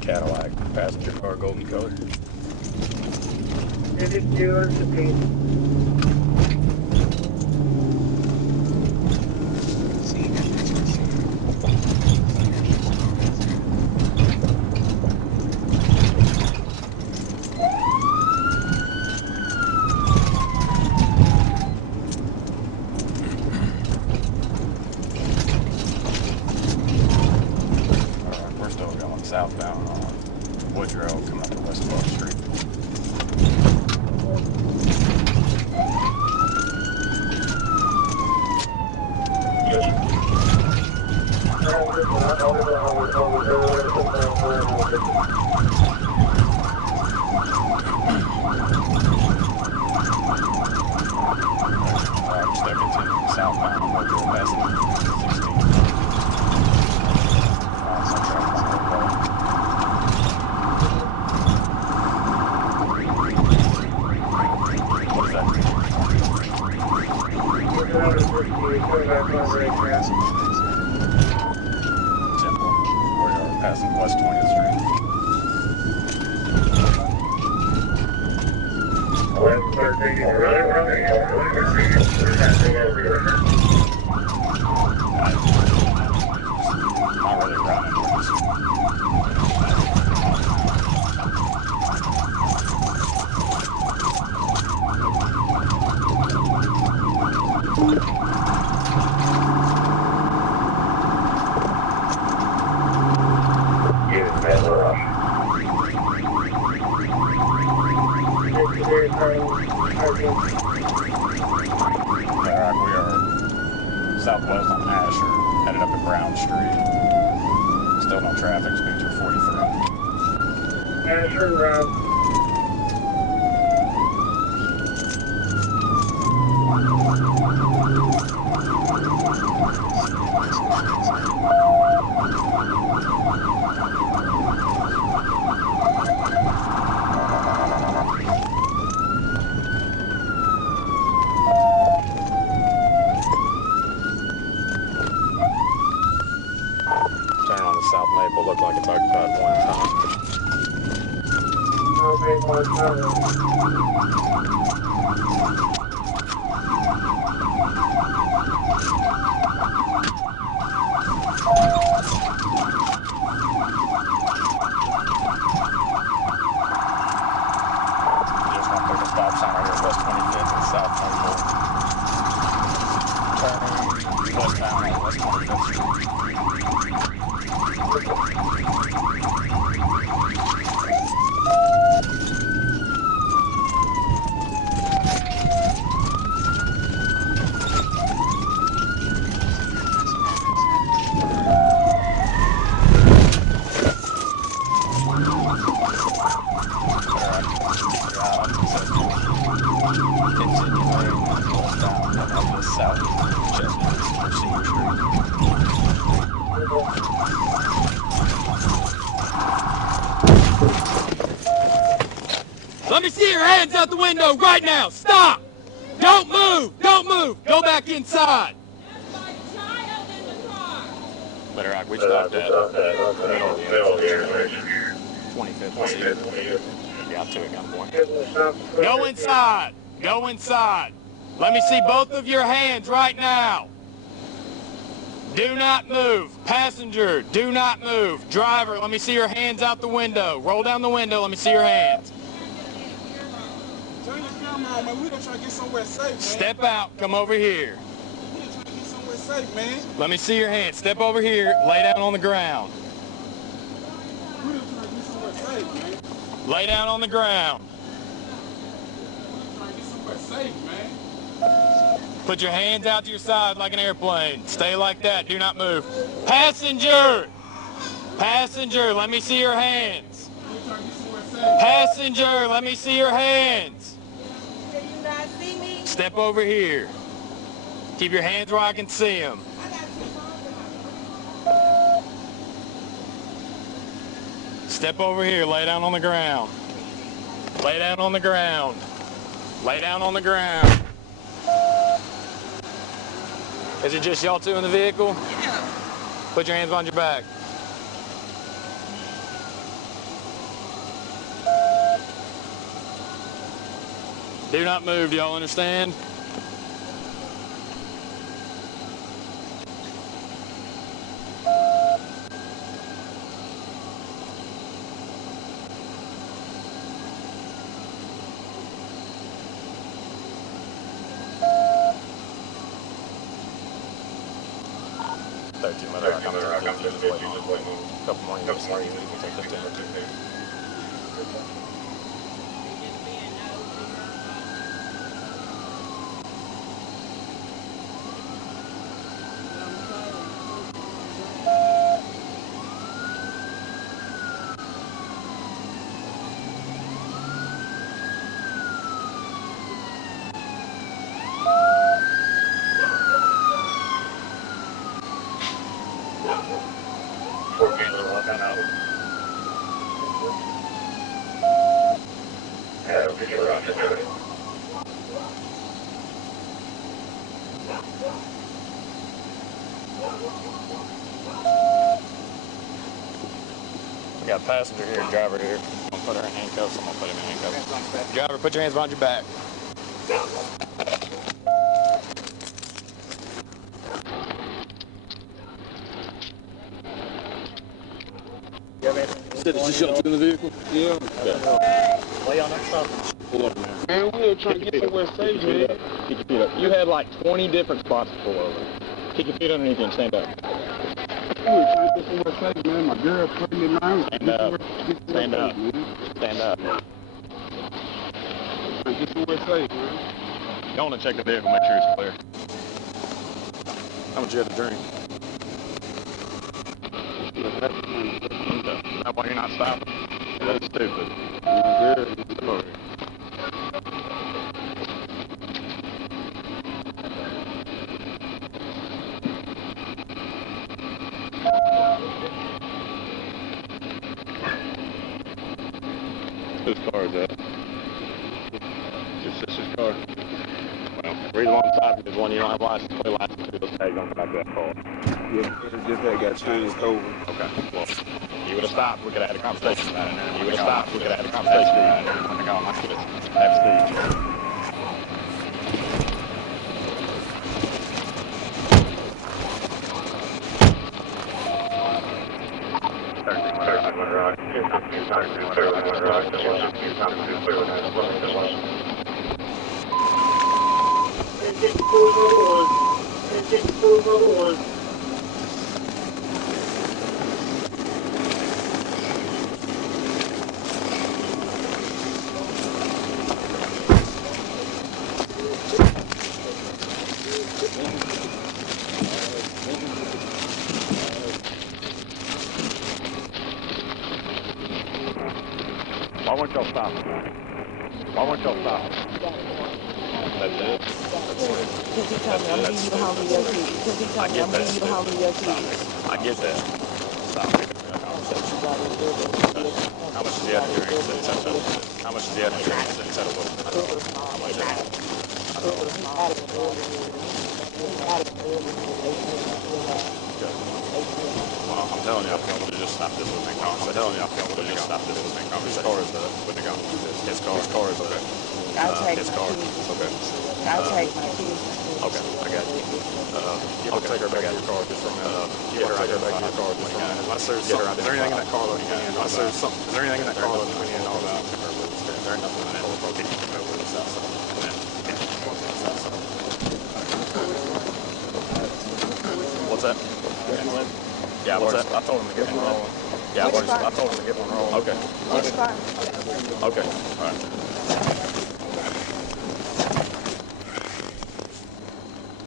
Cadillac, passenger car, golden color. It is yours to be. We're still going southbound on Woodrow, coming up to Woodrow Street. Still continuing southbound on Woodrow, passing 16. Temple, we are passing West 20th Street. Not really running towards this. Alright, we are southwest on Asher, headed up to Brown Street. Still no traffic, speed through 43. Asher Ave. Turn on the South Maple, looked like it's occupied one time. Just went through the stop sign right here, West 25th and South Maple. Turning westbound on West 25th Street. Let me see your hands out the window right now. Stop! Don't move! Don't move! Go back inside. There's my child in the car. Better rock, we stopped at middle here. 25th. Yeah, to it, gunpoint. Go inside. Go inside. Let me see both of your hands right now. Do not move. Passenger, do not move. Driver, let me see your hands out the window. Roll down the window. Let me see your hands. Turn your camera on, man. We just trying to get somewhere safe, man. Step out. Come over here. We just trying to get somewhere safe, man. Let me see your hands. Step over here. Lay down on the ground. We just trying to get somewhere safe, man. Lay down on the ground. We just trying to get somewhere safe, man. Put your hands out to your side like an airplane. Stay like that. Do not move. Passenger! Passenger, let me see your hands. We trying to get somewhere safe. Passenger, let me see your hands. Can you not see me? Step over here. Keep your hands where I can see them. I got two phones in my Step over here. Lay down on the ground. Lay down on the ground. Lay down on the ground. Is it just y'all two in the vehicle? Yeah. Put your hands behind your back. Do not move, do y'all understand? Couple more units, you can take this down. We got a passenger here, driver here. I'm gonna put her in handcuffs. I'm gonna put him in handcuffs. Driver, put your hands behind your back. Said that you jumped in the vehicle? Yeah. Why y'all not stopping? Pull up, man. Man, we were trying to get somewhere safe, man. Keep your feet up. You had like 20 different spots to pull over. Keep your feet underneath you and stand up. We were trying to get somewhere safe, man. My girl pregnant now. Stand up. Stand up. Stand up. Trying to get somewhere safe, man. You want to check the vehicle, make sure it's clear. How much you had to drink? That's why you're not stopping? That's stupid. My girl. Sorry. Whose car is that? Your sister's car? Well, the reason why I'm stopping is one you don't have license, play license to those tags on the back of that car. Yeah, it's just that got changed over. Okay, well, you would have stopped, we could have had a conversation about it. You would have stopped, we could have had a conversation about it. When the car, I could have Steve. Why won't y'all stop? Why won't y'all stop? That's it. I get that. I get that. Stop. How much does he have to drink? How much does he have to drink? How much is Well, I'm telling you, I feel would have just stopped this with me. I'm telling you, I feel would have just stopped this with me. His car is with the gun. His car is okay. His car. Okay. I'll take my keys. Okay, I got you. You can take her back to your car just for a minute. You can take her back to your car just for a minute. Unless there's something, is there anything in that car that we need to know about? Is there anything in that car that we need to know about? Is there nothing in that car that we need to know about? What's that? Yeah, what's that? I told him to get one rolling. Yeah, I told him to get one rolling. Okay. Which car? Okay, all right.